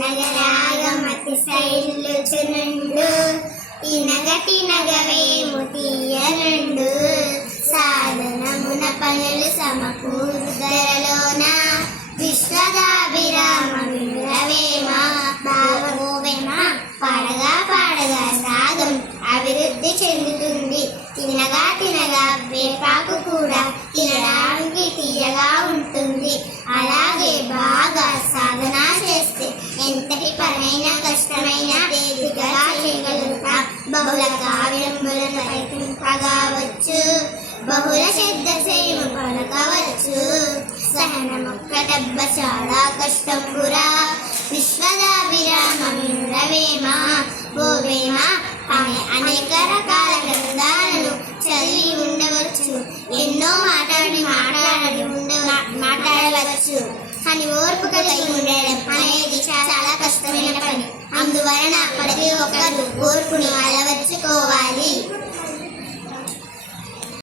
నగరాగమతి శైలుచునుండు తినగవేము తీయనుండు సాధనమున పనులు సమకూరుదరలోన విశ్వదాభిరామ వినురవేమ భావోవేమ పాడగా రాగం అభివృద్ధి చెందుతుంది. తినగా వేపాకు కూడా తినడానికి తీయగా ఉంటుంది. అలాగే బాగా సాధన చేస్తే ఎంతటి పనైనా కష్టమైన తేలికగా చేయగలుగుతాం. బహుళ కావ్యంబులను పఠింపగావచ్చు, బహుళ శబ్దశయము పలకవచ్చు. సహనమొక్కటబ్బ చాలా కష్టంబురా విశ్వదాభిరామ వినురవేమ ఓవేమ అనే అనేక రకాల గ్రంథాలను చదివి ఉండవచ్చు, ఎన్నో మాట్లాడవచ్చు. కానీ ఓర్పు కలిగి ఉండడం అనేది చాలా కష్టమైన పని. అందువలన ప్రతి